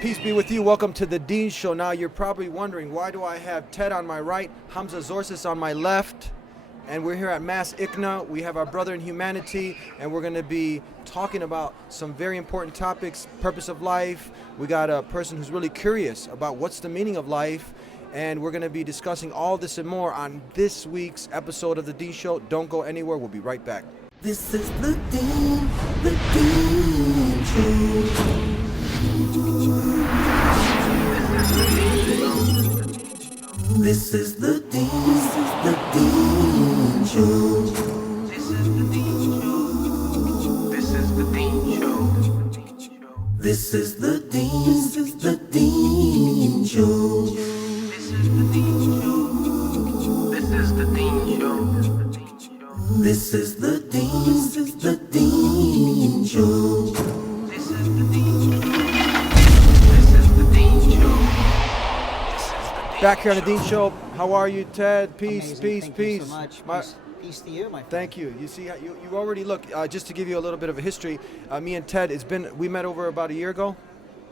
Peace be with you. Welcome to the Dean Show. Now you're probably wondering, why do I have Ted on my right, Hamza Tzortzis on my left, and we're here at MAS ICNA. We have our brother in humanity, and we're going to be talking about some very important topics, purpose of life. We got a person who's really curious about what's the meaning of life, and we're going to be discussing all this and more on this week's episode of the Dean Show. Don't go anywhere. We'll be right back. This is the Dean Show. This is the Dean Show. This is the Dean Show. This is the Dean Show. This is the Dean Show. This is the Dean Show. This is the Dean Show. This is the Dean Show. This is the Dean Show. Back here on the Dean Show. How are you, Ted? Peace, Amazing. peace, Thank peace. you so much. Peace to you, my friend. Thank you. You see, you already look. Just to give you a little bit of a history, me and Ted, we met over about a year ago.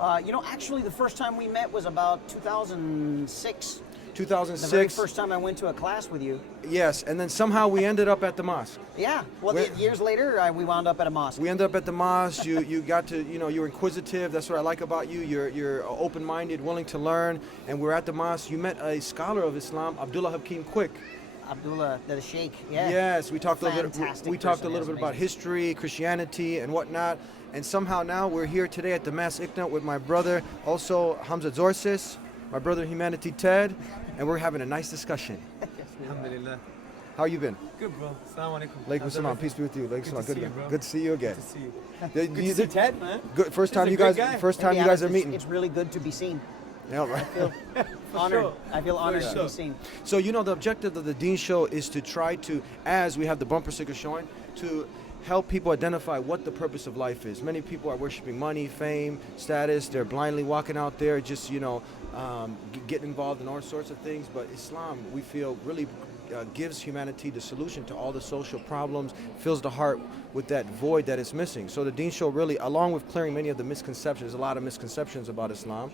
Actually, the first time we met was about 2006. 2006. The very first time I went to a class with you. Yes, and then somehow we ended up at the mosque. Yeah. Well, years later, we wound up at a mosque. We ended up at the mosque. You got to, you're inquisitive. That's what I like about you. You're open-minded, willing to learn. And we're at the mosque. You met a scholar of Islam, Abdullah Hakim Quick. Abdullah, the Sheikh. Yeah. Yes, we talked a little bit. Fantastic We talked a person, little bit about amazing. history, Christianity, and whatnot. And somehow now we're here today at the MAS ICNA with my brother, also Hamza Tzortzis, my brother in humanity, Ted, and we're having a nice discussion. Alhamdulillah. How you been? Good, bro. Assalamu alaikum. Alaikum salam. Peace be with you. Alaikum salam. to see you, bro. Good to see you again. Good to see you. Good Good to see Ted, man. Good. First He's time a you great guys. guy. First time To be you guys are honest, meeting. It's really good to be seen. Yeah, right. I feel honored. sure. I feel honored For to sure. be seen. So the objective of the Dean Show is to try to, as we have the bumper sticker showing, to help people identify what the purpose of life is. Many people are worshiping money, fame, status. They're blindly walking out there, just getting involved in all sorts of things. But Islam, we feel, really gives humanity the solution to all the social problems, fills the heart with that void that is missing. So the Dean Show really, along with clearing many of the misconceptions, there's a lot of misconceptions about Islam.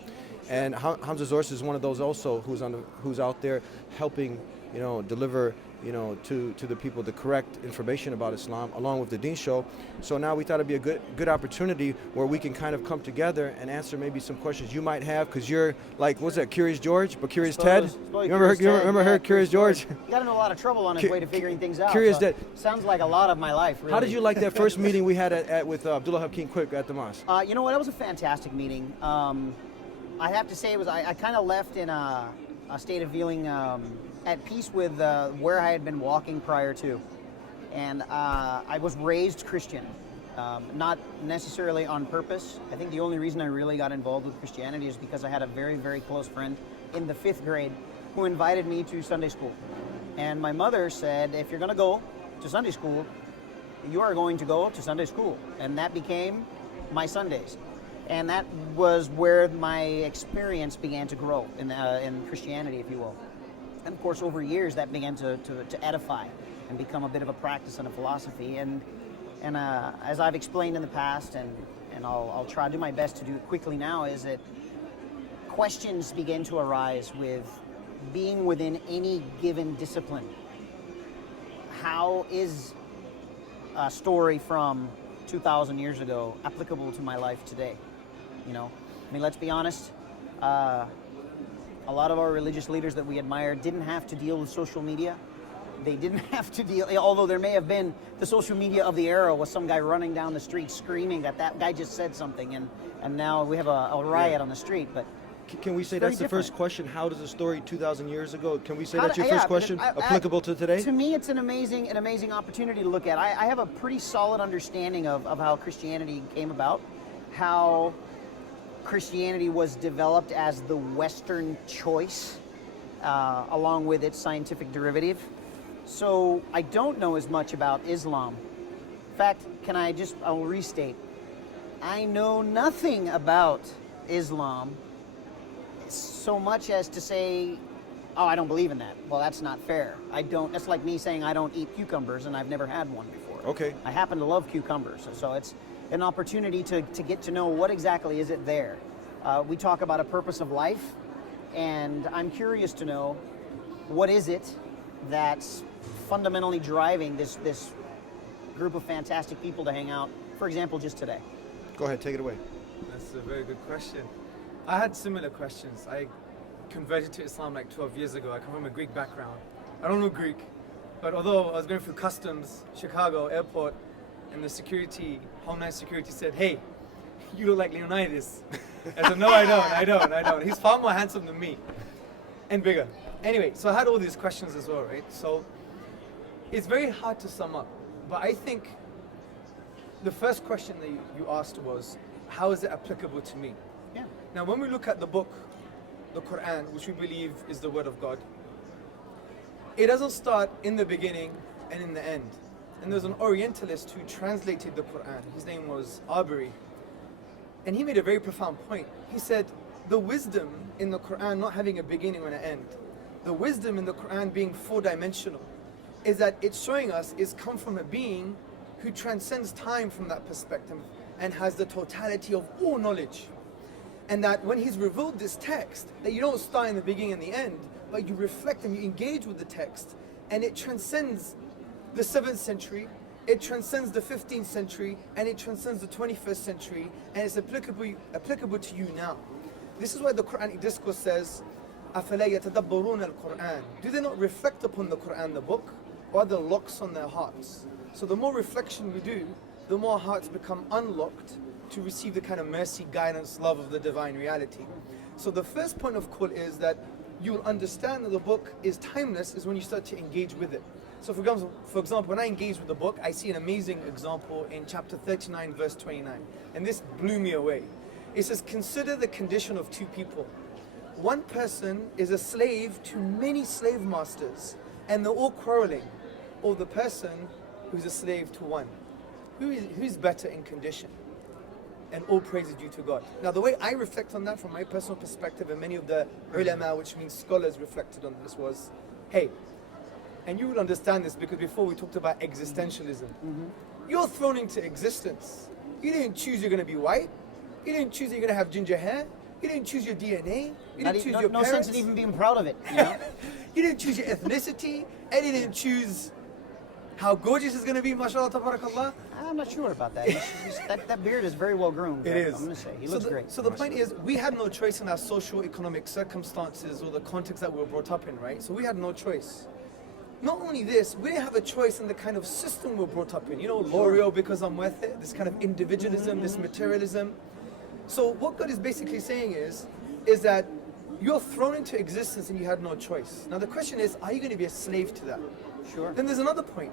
And Hamza Tzortzis is one of those also who's out there helping, deliver, to the people the correct information about Islam, along with the Dean Show. So now we thought it'd be a good opportunity where we can kind of come together and answer maybe some questions you might have, because you're like, what's that, Curious George, but Curious Ted? Suppose You remember her, yeah, Curious George? He got in a lot of trouble on his way to figuring things out. Curious so Ted. Sounds like a lot of my life, really. How did you like that first meeting we had with Abdullah Hakim Quick at the mosque? You know what? It was a fantastic meeting. I have to say, I kind of left in a state of feeling at peace with where I had been walking prior to. And I was raised Christian, not necessarily on purpose. I think the only reason I really got involved with Christianity is because I had a very, very close friend in the 5th grade who invited me to Sunday school. And my mother said, if you're going to go to Sunday school, you are going to go to Sunday school. And that became my Sundays. And that was where my experience began to grow in Christianity, if you will. And of course, over years, that began to edify and become a bit of a practice and a philosophy. And as I've explained in the past, and I'll try to do my best to do it quickly now, is that questions begin to arise with being within any given discipline. How is a story from 2,000 years ago applicable to my life today? Let's be honest. A lot of our religious leaders that we admire didn't have to deal with social media. They didn't have to deal, although there may have been the social media of the era was some guy running down the street screaming that guy just said something, and now we have a riot on the street. But can we say that's the first question? How does a story 2,000 years ago? Can we say that's your yeah, first question, applicable to today? To me, it's an amazing opportunity to look at. I have a pretty solid understanding of how Christianity came about, how Christianity was developed as the Western choice, along with its scientific derivative. So I don't know as much about Islam. In fact, I'll restate. I know nothing about Islam so much as to say oh, I don't believe in that. Well, that's not fair. I don't. That's like me saying I don't eat cucumbers and I've never had one before. Okay. I happen to love cucumbers, so it's an opportunity to get to know what exactly is it there. We talk about a purpose of life, and I'm curious to know what is it that's fundamentally driving this group of fantastic people to hang out, for example, just today. Go ahead, take it away. That's a very good question. I had similar questions. I converted to Islam like 12 years ago. I come from a Greek background. I don't know Greek, but although I was going through customs, Chicago airport, and the security, Homeland Security said, "Hey, you look like Leonidas." I said, "No, I don't. He's far more handsome than me, and bigger." Anyway, so I had all these questions as well, right? So it's very hard to sum up, but I think the first question that you asked was, how is it applicable to me? Yeah. Now, when we look at the book, the Quran, which we believe is the word of God, it doesn't start in the beginning and in the end. And there's an Orientalist who translated the Quran. His name was Arbery. And he made a very profound point. He said, the wisdom in the Quran not having a beginning and an end, the wisdom in the Quran being four-dimensional, is that it's showing us is come from a being who transcends time from that perspective and has the totality of all knowledge. And that when he's revealed this text, that you don't start in the beginning and the end, but you reflect and you engage with the text, and it transcends the 7th century, it transcends the 15th century, and it transcends the 21st century, and it's applicable to you now. This is why the Quranic discourse says, أَفَلَا يَتَدَبَّرُونَ الْقُرْآنِ. Do they not reflect upon the Quran, the book, or are there locks on their hearts? So the more reflection we do, the more hearts become unlocked to receive the kind of mercy, guidance, love of the divine reality. So the first point of call is that you'll understand that the book is timeless is when you start to engage with it. So for example, when I engage with the book, I see an amazing example in chapter 39, verse 29. And this blew me away. It says, consider the condition of two people. One person is a slave to many slave masters, and they're all quarreling. Or the person who's a slave to one. Who's better in condition? And all praise is due to God. Now, the way I reflect on that from my personal perspective, and many of the ulama, which means scholars, reflected on this was, hey, and you will understand this because before we talked about existentialism. You're thrown into existence. You didn't choose you're going to be white. You didn't choose you're going to have ginger hair. You didn't choose your DNA. You didn't choose your no parents. sense in even being proud of it. You know? You didn't choose your ethnicity, and you didn't choose how gorgeous it's going to be, mashallah, tabarakallah. I'm not sure about that. That beard is very well groomed. It is. I'm going to say he looks great. So the point is, we had no choice in our socio-economic circumstances or the context that we were brought up in, right? So we had no choice. Not only this, we didn't have a choice in the kind of system we were brought up in. You know, L'Oreal because I'm worth it, this kind of individualism, this materialism. So what God is basically saying is that you're thrown into existence and you had no choice. Now the question is, are you going to be a slave to that? Sure. Then there's another point.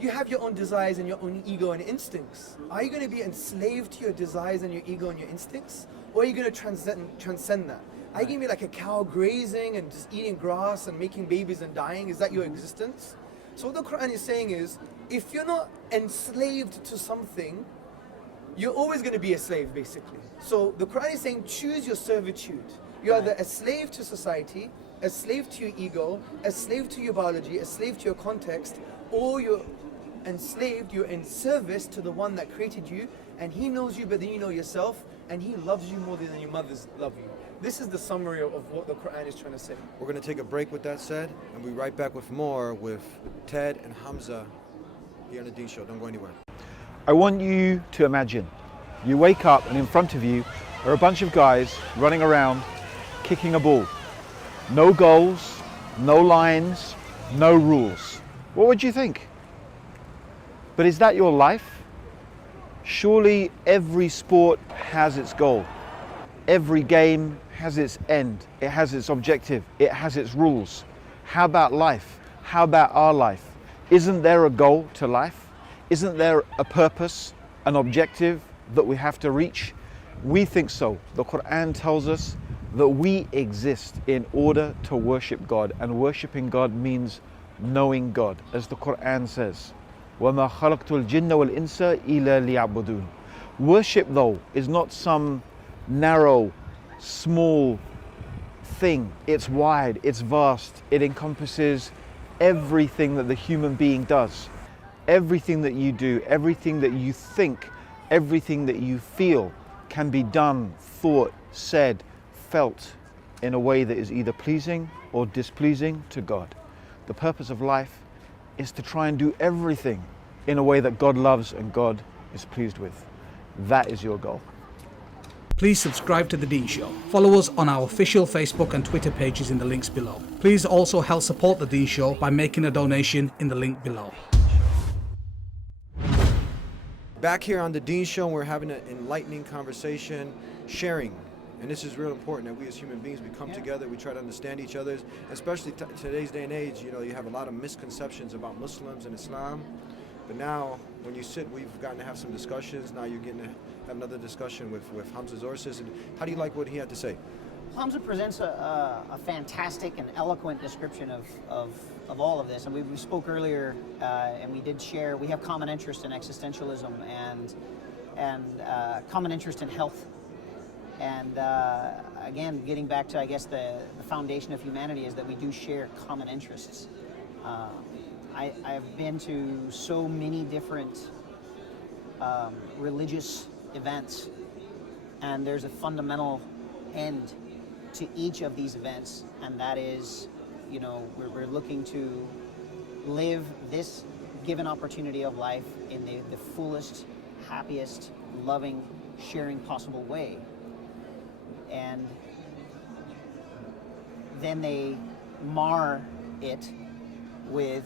You have your own desires and your own ego and instincts. Are you going to be enslaved to your desires and your ego and your instincts? Or are you going to transcend that? Are you going to be like a cow grazing and just eating grass and making babies and dying? Is that your existence? So what the Quran is saying is, if you're not enslaved to something, you're always going to be a slave, basically. So the Quran is saying, choose your servitude. You're either a slave to society, a slave to your ego, a slave to your biology, a slave to your context, or you're enslaved, you're in service to the one that created you, and he knows you better than you know yourself, and he loves you more than your mothers love you. This is the summary of what the Quran is trying to say. We're going to take a break with that said, and we'll be right back with more with Ted and Hamza here on the Deen Show. Don't go anywhere. I want you to imagine you wake up and in front of you are a bunch of guys running around kicking a ball. No goals, no lines, no rules. What would you think? But is that your life? Surely every sport has its goal. Every game has its end. It has its objective. It has its rules. How about life? How about our life? Isn't there a goal to life? Isn't there a purpose, an objective that we have to reach? We think so. The Quran tells us that we exist in order to worship God, and worshiping God means knowing God, as the Quran says. وَمَا خَلَقْتُ الْجِنَّ وَالْإِنسَ إِلَّا لِيَعْبُدُونَ. Worship, though, is not some narrow, small thing. It's wide, it's vast, it encompasses everything that the human being does. Everything that you do, everything that you think, everything that you feel can be done, thought, said, felt in a way that is either pleasing or displeasing to God. The purpose of life is to try and do everything in a way that God loves and God is pleased with. That is your goal. Please subscribe to The Dean Show. Follow us on our official Facebook and Twitter pages in the links below. Please also help support The Dean Show by making a donation in the link below. Back here on the Dean Show, we're having an enlightening conversation, sharing. And this is real important that we as human beings, we come together, we try to understand each other, especially today's day and age. You know, you have a lot of misconceptions about Muslims and Islam. But now, when you sit, we've gotten to have some discussions. Now you're getting to have another discussion with Hamza Tzortzis. And how do you like what he had to say? Hamza presents a fantastic and eloquent description of all of this. And we spoke earlier, and we did share, we have common interest in existentialism and common interest in health. And again, getting back to, I guess, the foundation of humanity is that we do share common interests. I've been to so many different religious events, and there's a fundamental end to each of these events, and that is, you know, we're looking to live this given opportunity of life in the fullest, happiest, loving, sharing possible way. And then they mar it with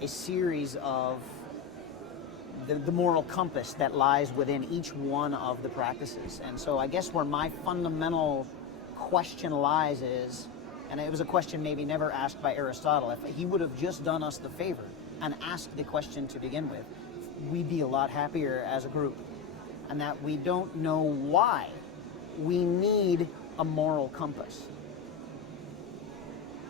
a series of the moral compass that lies within each one of the practices. And so I guess where my fundamental question lies is, and it was a question maybe never asked by Aristotle, if he would have just done us the favor and asked the question to begin with, we'd be a lot happier as a group. And that we don't know why we need a moral compass.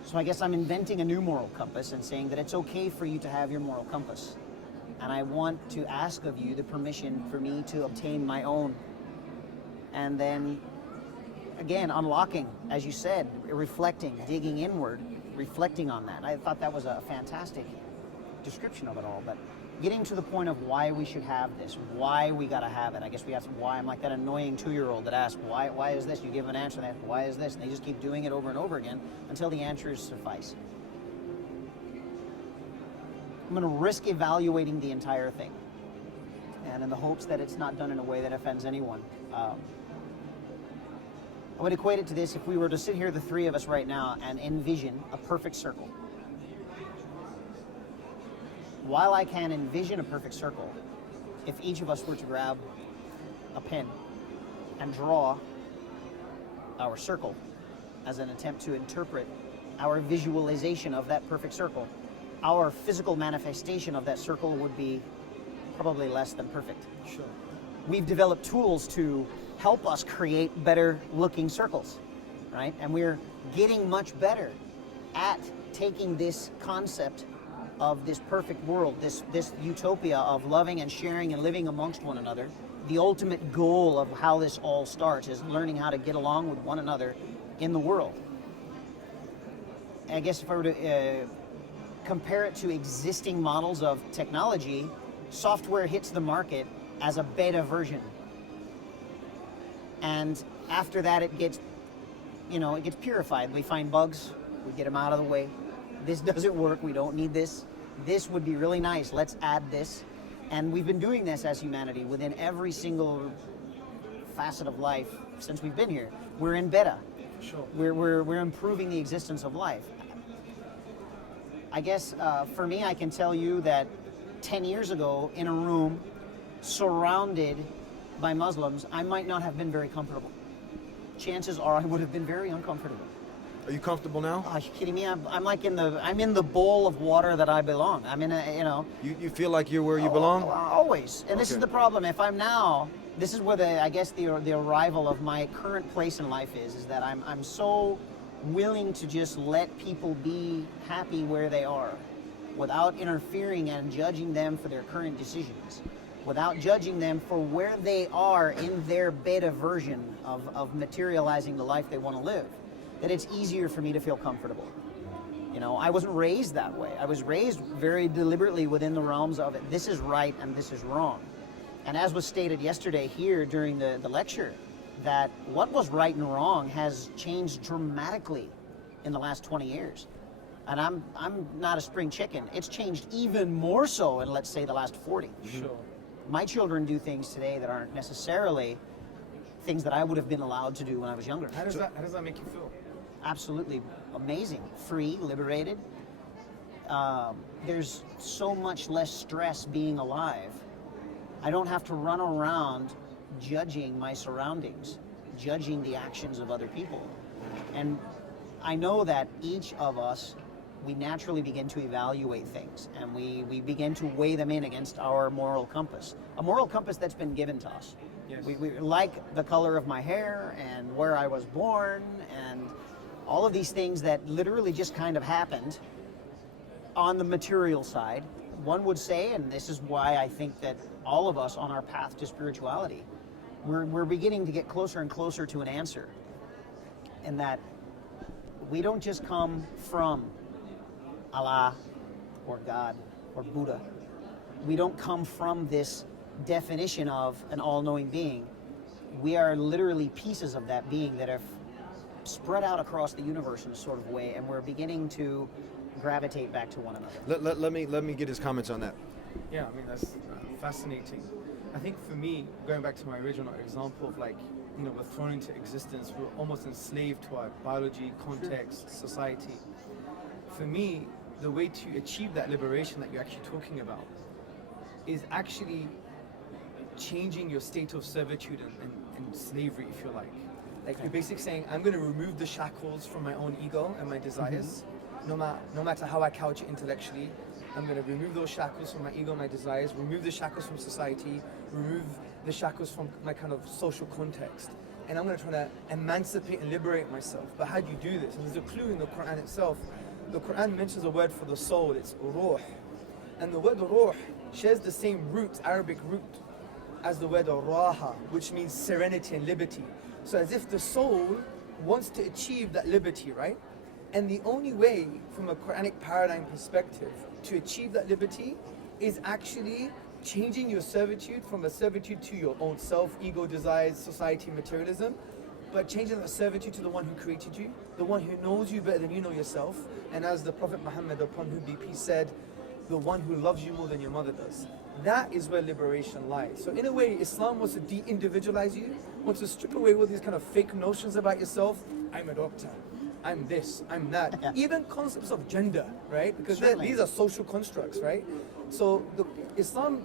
So I guess I'm inventing a new moral compass and saying that it's okay for you to have your moral compass. And I want to ask of you the permission for me to obtain my own. And then, again, unlocking, as you said, reflecting, digging inward, reflecting on that. I thought that was a fantastic description of it all. But getting to the point of why we should have this, why we gotta have it. I guess we have some why. I'm like that annoying 2-year-old that asks, why is this? You give an answer, and they ask, why is this? And they just keep doing it over and over again until the answers suffice. I'm gonna risk evaluating the entire thing, and in the hopes that it's not done in a way that offends anyone. I would equate it to this: if we were to sit here, the three of us right now, and envision a perfect circle. While I can envision a perfect circle, if each of us were to grab a pen and draw our circle as an attempt to interpret our visualization of that perfect circle, our physical manifestation of that circle would be probably less than perfect. Sure. We've developed tools to help us create better looking circles, right? And we're getting much better at taking this concept of this perfect world, this utopia of loving and sharing and living amongst one another. The ultimate goal of how this all starts is learning how to get along with one another in the world. And I guess if I were to compare it to existing models of technology, software hits the market as a beta version. And after that, it gets purified. We find bugs, we get them out of the way. This doesn't work, we don't need this. This would be really nice, let's add this. And we've been doing this as humanity within every single facet of life since we've been here. We're in beta. Sure. We're improving the existence of life. I guess for me, I can tell you that 10 years ago, in a room surrounded by Muslims, I might not have been very comfortable. Chances are I would have been very uncomfortable. Are you comfortable now? Are you kidding me? I'm like in the bowl of water that I belong. I'm in a, you know. You feel like you're where you belong? Always. And this is Okay. the problem. If I'm now, this is where the arrival of my current place in life is that I'm so willing to just let people be happy where they are without interfering and judging them for their current decisions, without judging them for where they are in their beta version of materializing the life they want to live. that it's easier for me to feel comfortable. You know, I wasn't raised that way. I was raised very deliberately within the realms of it. This is right and this is wrong. And as was stated yesterday here during the lecture, that what was right and wrong has changed dramatically in the last 20 years. And I'm not a spring chicken. It's changed even more so in, let's say, the last 40. Sure. My children do things today that aren't necessarily things that I would have been allowed to do when I was younger. How does that make you feel? Absolutely amazing. Free, liberated. There's so much less stress being alive. I don't have to run around judging my surroundings, judging the actions of other people. And I know that each of us, we naturally begin to evaluate things, and we begin to weigh them in against our moral compass. A moral compass that's been given to us. Yes. We like the color of my hair and where I was born and all of these things that literally just kind of happened on the material side. One would say, and this is why I think that all of us on our path to spirituality, we're beginning to get closer and closer to an answer. And that we don't just come from Allah or God or Buddha. We don't come from this definition of an all-knowing being. We are literally pieces of that being that have spread out across the universe in a sort of way, and we're beginning to gravitate back to one another. Let me get his comments on that. Yeah, I mean, that's fascinating. I think for me, going back to my original example of like, you know, we're thrown into existence, we're almost enslaved to our biology, context, society. For me, the way to achieve that liberation that you're actually talking about is actually changing your state of servitude and slavery, if you like. Like you're basically saying, I'm going to remove the shackles from my own ego and my desires, no matter how I couch it intellectually. I'm going to remove those shackles from my ego and my desires, remove the shackles from society, remove the shackles from my kind of social context. And I'm going to try to emancipate and liberate myself. But how do you do this? And there's a clue in the Quran itself. The Quran mentions a word for the soul, it's ruh. And the word ruh shares the same root, Arabic root, as the word raha, which means serenity and liberty. So as if the soul wants to achieve that liberty, right? And the only way, from a Quranic paradigm perspective, to achieve that liberty is actually changing your servitude from a servitude to your own self, ego, desires, society, materialism, but changing that servitude to the one who created you, the one who knows you better than you know yourself. And as the Prophet Muhammad, upon whom be peace, said, the one who loves you more than your mother does. That is where liberation lies. So in a way, Islam wants to de-individualize you, wants to strip away all these kind of fake notions about yourself. I'm a doctor, I'm this, I'm that. Yeah. Even concepts of gender, right? Because Certainly. these are social constructs, right? So Islam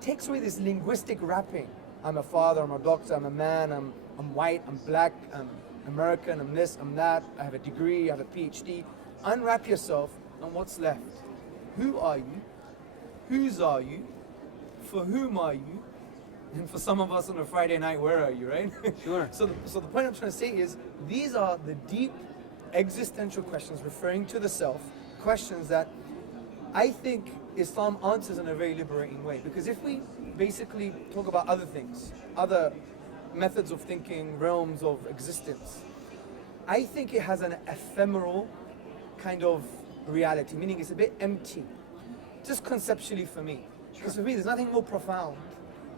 takes away this linguistic wrapping. I'm a father, I'm a doctor, I'm a man, I'm white, I'm black, I'm American, I'm this, I'm that, I have a degree, I have a PhD. Unwrap yourself, and what's left? Who are you? Whose are you? For whom are you? And for some of us on a Friday night, where are you, right? Sure. So the point I'm trying to say is, these are the deep existential questions referring to the self, questions that I think Islam answers in a very liberating way. Because if we basically talk about other things, other methods of thinking, realms of existence, I think it has an ephemeral kind of reality, meaning it's a bit empty, just conceptually for me. Because for me, there's nothing more profound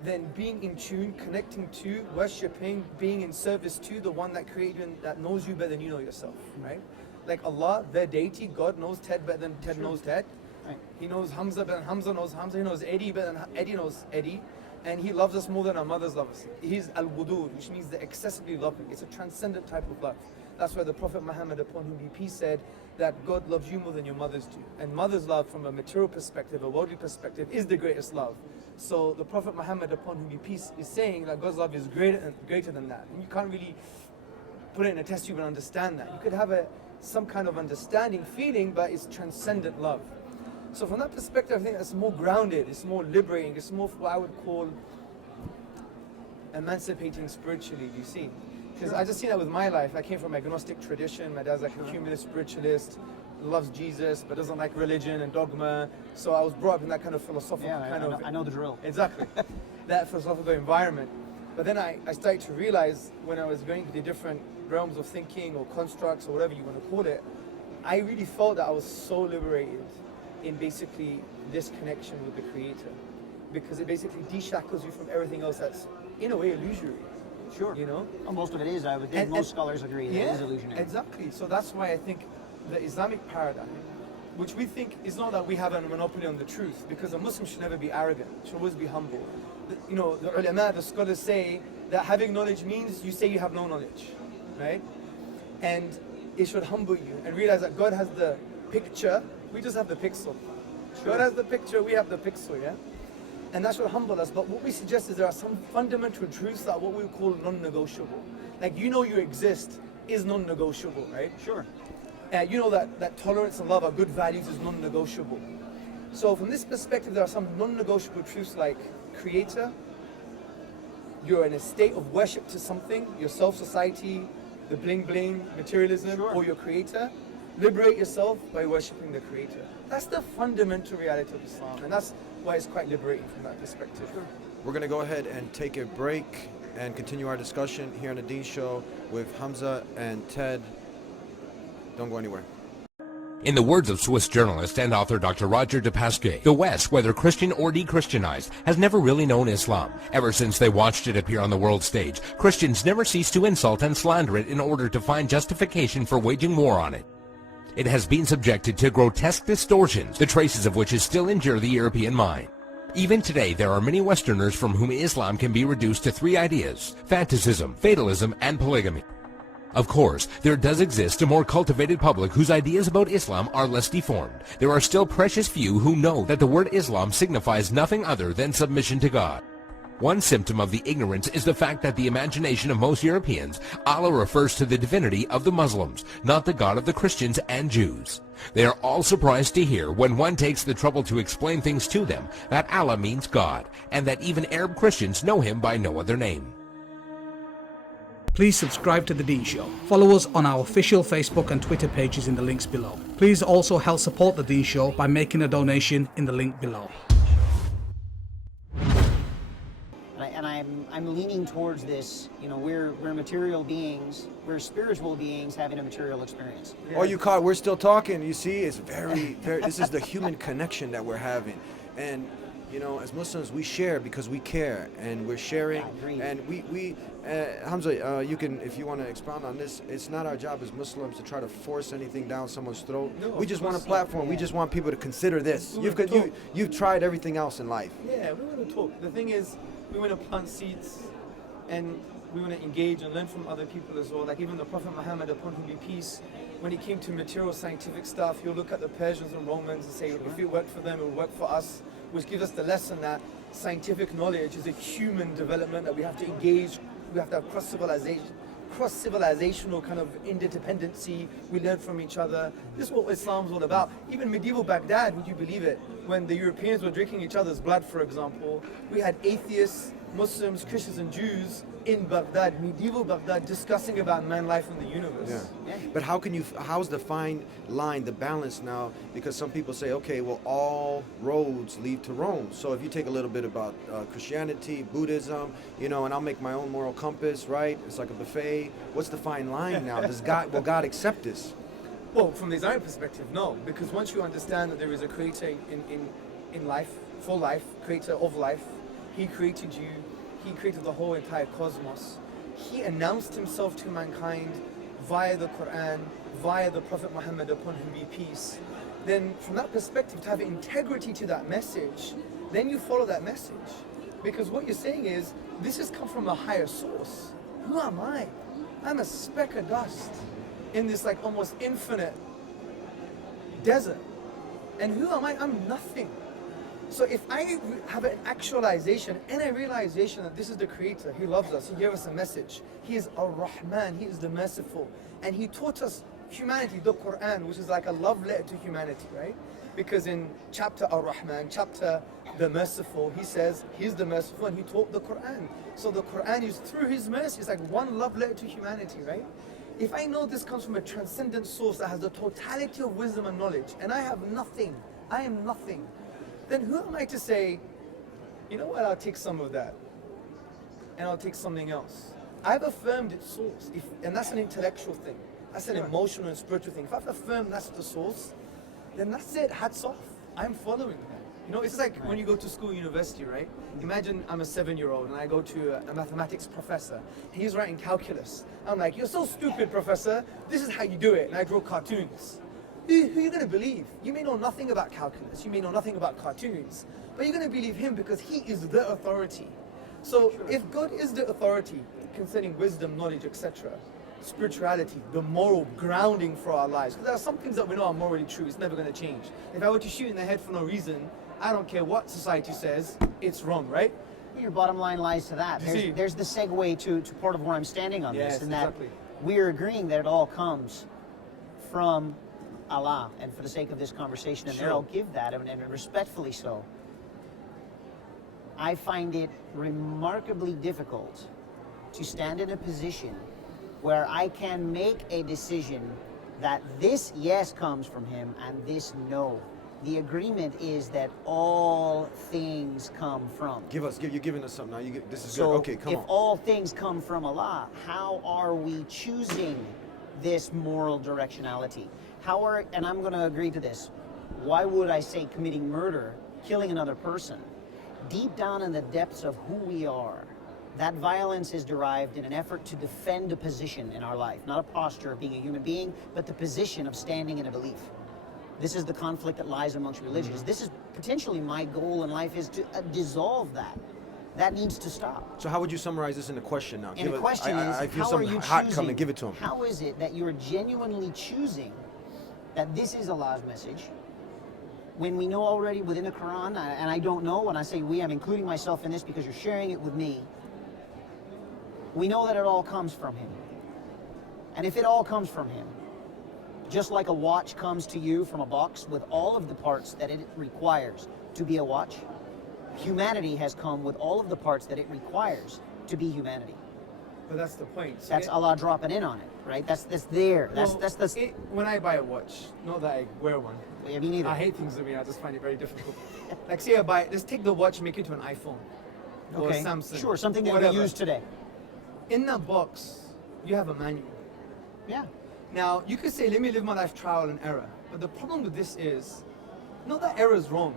than being in tune, connecting to, worshipping, being in service to the one that created you and that knows you better than you know yourself, right? Like Allah, their deity, God knows Ted better than Ted knows Ted. Right. He knows Hamza better than Hamza knows Hamza. He knows Eddie better than Eddie knows Eddie. And he loves us more than our mothers love us. He's al-wudud, which means the excessively loving. It's a transcendent type of love. That's why the Prophet Muhammad, upon whom be peace, said that God loves you more than your mothers do. And mother's love, from a material perspective, a worldly perspective, is the greatest love. So the Prophet Muhammad, upon whom be peace, is saying that God's love is greater than that. And you can't really put it in a test tube and understand that. You could have some kind of understanding, feeling, but it's transcendent love. So from that perspective, I think that's more grounded, it's more liberating, it's more what I would call emancipating spiritually, do you see? Because I just seen that with my life. I came from an agnostic tradition. My dad's like a cumulist spiritualist, loves Jesus, but doesn't like religion and dogma. So I was brought up in that kind of philosophical Yeah, kind of... I know the drill. Exactly. That philosophical environment. But then I started to realize when I was going to the different realms of thinking or constructs or whatever you want to call it, I really felt that I was so liberated in basically this connection with the Creator, because it basically de-shackles you from everything else that's in a way illusory. Sure. You know? Well, most of it is. I would think most scholars agree that it is illusionary. Exactly. So that's why I think the Islamic paradigm, which we think is not that we have a monopoly on the truth, because a Muslim should never be arrogant, should always be humble. You know, the ulama, the scholars say that having knowledge means you say you have no knowledge, right? And it should humble you and realize that God has the picture, we just have the pixel. God has the picture, we have the pixel, yeah? And that should humble us. But what we suggest is there are some fundamental truths that what we call non-negotiable. Like, you know, you exist is non-negotiable, right? Sure. You know that tolerance and love are good values is non-negotiable. So from this perspective, there are some non-negotiable truths like Creator, you're in a state of worship to something, yourself, society, the bling bling, materialism, or your Creator. Liberate yourself by worshipping the Creator. That's the fundamental reality of Islam, and that's why it's quite liberating from that perspective. We're going to go ahead and take a break and continue our discussion here on the Dean Show with Hamza and Ted. Don't go anywhere. In the words of Swiss journalist and author Dr. Roger de Pasquet, the West, whether Christian or de-Christianized, has never really known Islam. Ever since they watched it appear on the world stage, Christians never ceased to insult and slander it in order to find justification for waging war on it. It has been subjected to grotesque distortions, the traces of which still injure the European mind. Even today, there are many Westerners from whom Islam can be reduced to three ideas: fanaticism, fatalism, and polygamy. Of course, there does exist a more cultivated public whose ideas about Islam are less deformed. There are still precious few who know that the word Islam signifies nothing other than submission to God. One symptom of the ignorance is the fact that the imagination of most Europeans, Allah refers to the divinity of the Muslims, not the God of the Christians and Jews. They are all surprised to hear, when one takes the trouble to explain things to them, that Allah means God, and that even Arab Christians know him by no other name. Please subscribe to The Dean Show. Follow us on our official Facebook and Twitter pages in the links below. Please also help support The Dean Show by making a donation in the link below. And I'm leaning towards this. You know, we're material beings. We're spiritual beings having a material experience. Oh, you caught? We're still talking. You see, it's very. This is the human connection that we're having, and you know, as Muslims, we share because we care, and we're sharing. And we Hamza, you can, if you want to expound on this. It's not our job as Muslims to try to force anything down someone's throat. No, we just want a platform. We just want people to consider this. You've tried everything else in life. Yeah, we want to talk. The thing is, we want to plant seeds, and we want to engage and learn from other people as well. Like even the Prophet Muhammad, upon whom be peace, when it came to material scientific stuff, he'll look at the Persians and Romans and say, if it worked for them, it would work for us, which gives us the lesson that scientific knowledge is a human development that we have to engage. We have to have cross-civilizational kind of interdependency. We learn from each other. This is what Islam's all about. Even medieval Baghdad, would you believe it? When the Europeans were drinking each other's blood, for example, we had atheists, Muslims, Christians, and Jews in Baghdad, medieval Baghdad, discussing about man, life, and the universe. Yeah. But how's the fine line, the balance now? Because some people say, okay, well, all roads lead to Rome. So if you take a little bit about Christianity, Buddhism, you know, and I'll make my own moral compass, right? It's like a buffet. What's the fine line now? Will God accept this? Well, from the Islamic perspective, no. Because once you understand that there is a creator in life, for life, creator of life, he created you, he created the whole entire cosmos. He announced himself to mankind via the Qur'an, via the Prophet Muhammad, upon whom be peace. Then from that perspective, to have integrity to that message, then you follow that message. Because what you're saying is, this has come from a higher source. Who am I? I'm a speck of dust in this like almost infinite desert. And who am I? I'm nothing. So if I have an actualization and a realization that this is the Creator, He loves us, He gave us a message. He is Ar-Rahman, He is the Merciful. And He taught us humanity, the Qur'an, which is like a love letter to humanity, right? Because in chapter Ar-Rahman, chapter the Merciful, He says He's the Merciful and He taught the Qur'an. So the Qur'an is through His mercy, it's like one love letter to humanity, right? If I know this comes from a transcendent source that has the totality of wisdom and knowledge, and I have nothing, I am nothing, then who am I to say, you know what, I'll take some of that. and I'll take something else. I've affirmed its source, and that's an intellectual thing. That's an emotional and spiritual thing. If I've affirmed that's the source, then that's it. Hats off. I'm following that. You know, it's like when you go to school, university, right? Imagine I'm a 7-year-old and I go to a mathematics professor. He's writing calculus. I'm like, you're so stupid, professor. This is how you do it. And I draw cartoons. Who are you going to believe? You may know nothing about calculus. You may know nothing about cartoons. But you're going to believe him because he is the authority. So if God is the authority concerning wisdom, knowledge, etc., spirituality, the moral grounding for our lives, because there are some things that we know are morally true, it's never going to change. If I were to shoot in the head for no reason, I don't care what society says, it's wrong, right? Your bottom line lies to that. There's the segue to part of where I'm standing on this, and that exactly. we're agreeing that it all comes from Allah, and for the sake of this conversation, and there I'll give that, and respectfully so. I find it remarkably difficult to stand in a position where I can make a decision that this yes comes from him and this no. The agreement is that all things come from. You're giving us something now. This is so good. Okay, come on. If all things come from Allah, how are we choosing this moral directionality? And I'm going to agree to this. Why would I say committing murder, killing another person? Deep down in the depths of who we are, that violence is derived in an effort to defend a position in our life, not a posture of being a human being, but the position of standing in a belief. This is the conflict that lies amongst religions. This is potentially my goal in life, is to dissolve that. That needs to stop. So how would you summarize this in a question now? And the question is, I feel how are something you hot choosing? coming. Give it to him. How is it that you are genuinely choosing that this is Allah's message, when we know already within the Quran, and I don't know, when I say we, I'm including myself in this because you're sharing it with me, we know that it all comes from him. And if it all comes from him, just like a watch comes to you from a box with all of the parts that it requires to be a watch, humanity has come with all of the parts that it requires to be humanity. But that's the point. So That's Allah dropping in on it, right? That's there. When I buy a watch, not that I wear one. Yeah, me neither. I hate things that I just find it very difficult. Like say I buy, let's take the watch, make it to an iPhone. Or a Samsung. Sure, something that whatever. we use today. In that box, you have a manual. Yeah. Now, you could say, let me live my life trial and error. But the problem with this is, not that error is wrong.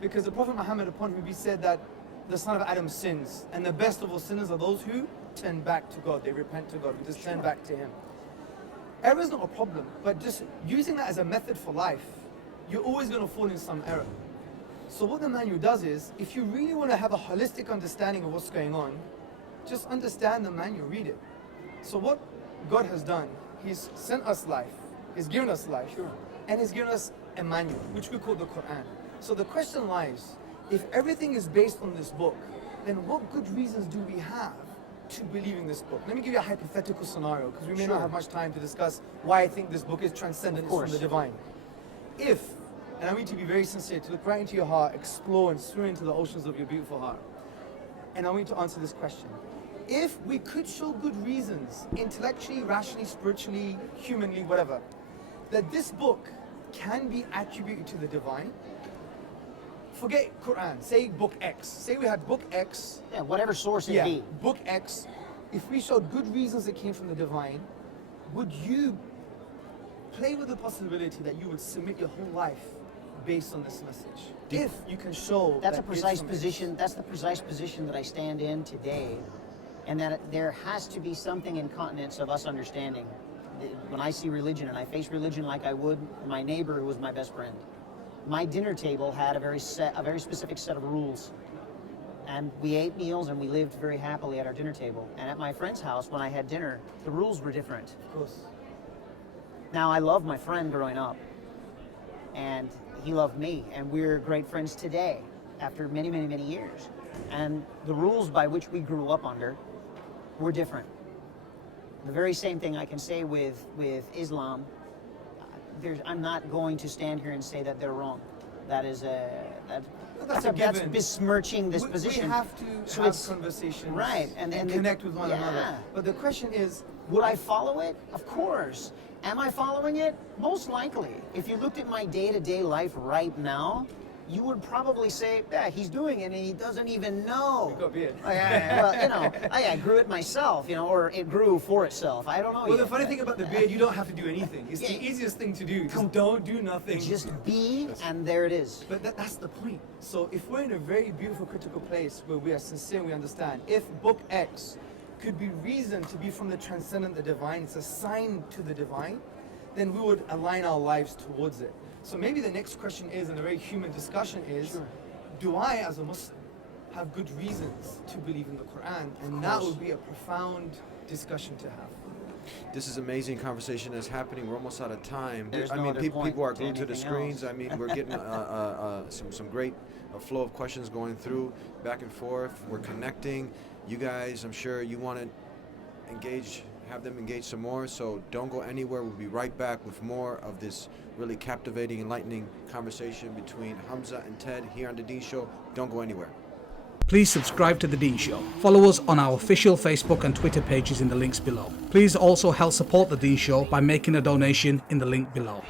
Because the Prophet Muhammad, upon whom he said that the son of Adam sins, and the best of all sinners are those who turn back to God. They repent to God, who just turn back to him. Error is not a problem, but just using that as a method for life, you're always going to fall in some error. So what the manual does is, if you really want to have a holistic understanding of what's going on, just understand the manual, read it. So what God has done, he's sent us life, he's given us life, and he's given us a manual, which we call the Qur'an. So the question lies, if everything is based on this book, then what good reasons do we have to believe in this book? Let me give you a hypothetical scenario, because we may not have much time to discuss why I think this book is transcendent, it's from the divine. If, and I want you to be very sincere, to look right into your heart, explore and swim into the oceans of your beautiful heart, and I want you to answer this question. If we could show good reasons, intellectually, rationally, spiritually, humanly, whatever, that this book can be attributed to the divine, forget Quran, say book X. Say we had book X. Yeah, whatever source it be. Book X. If we showed good reasons it came from the divine, would you play with the possibility that you would submit your whole life based on this message? If you can show that's that a precise position. That's the precise position that I stand in today, and that there has to be something in continence of us understanding. When I see religion, and I face religion like I would my neighbor who was my best friend, my dinner table had a very specific set of rules, and we ate meals and we lived very happily at our dinner table. And at my friend's house, when I had dinner, the rules were different. Of course. Now, I loved my friend growing up, and he loved me, and we're great friends today after many, many, many years. And the rules by which we grew up under were different. The very same thing I can say with Islam. I'm not going to stand here and say that they're wrong. That's besmirching this position. We have to have conversations, right, and connect with one another. But the question is, would I follow it? Of course. Am I following it? Most likely. If you looked at my day-to-day life right now, you would probably say, yeah, he's doing it and he doesn't even know. Got a beard. Well, you know, I grew it myself, you know, or it grew for itself. I don't know. Well, yet, the funny but- thing about the beard, you don't have to do anything. It's the easiest thing to do. Just don't do nothing. Just be, and there it is. But that's the point. So if we're in a very beautiful, critical place where we are sincere and we understand, if book X could be reasoned to be from the transcendent, the divine, it's a sign to the divine, then we would align our lives towards it. So maybe the next question is, and a very human discussion is, do I, as a Muslim, have good reasons to believe in the Quran? And that would be a profound discussion to have. This is amazing conversation that's happening. We're almost out of time. There's I no mean, other people point are to glued to the anything screens. else. I mean, we're getting some great flow of questions going through, back and forth. We're connecting. You guys, I'm sure you want to engage, have them engage some more. So don't go anywhere. We'll be right back with more of this really captivating, enlightening conversation between Hamza and Ted here on The Dean Show. Don't go anywhere. Please subscribe to The Dean Show. Follow us on our official Facebook and Twitter pages in the links below. Please also help support The Dean Show by making a donation in the link below.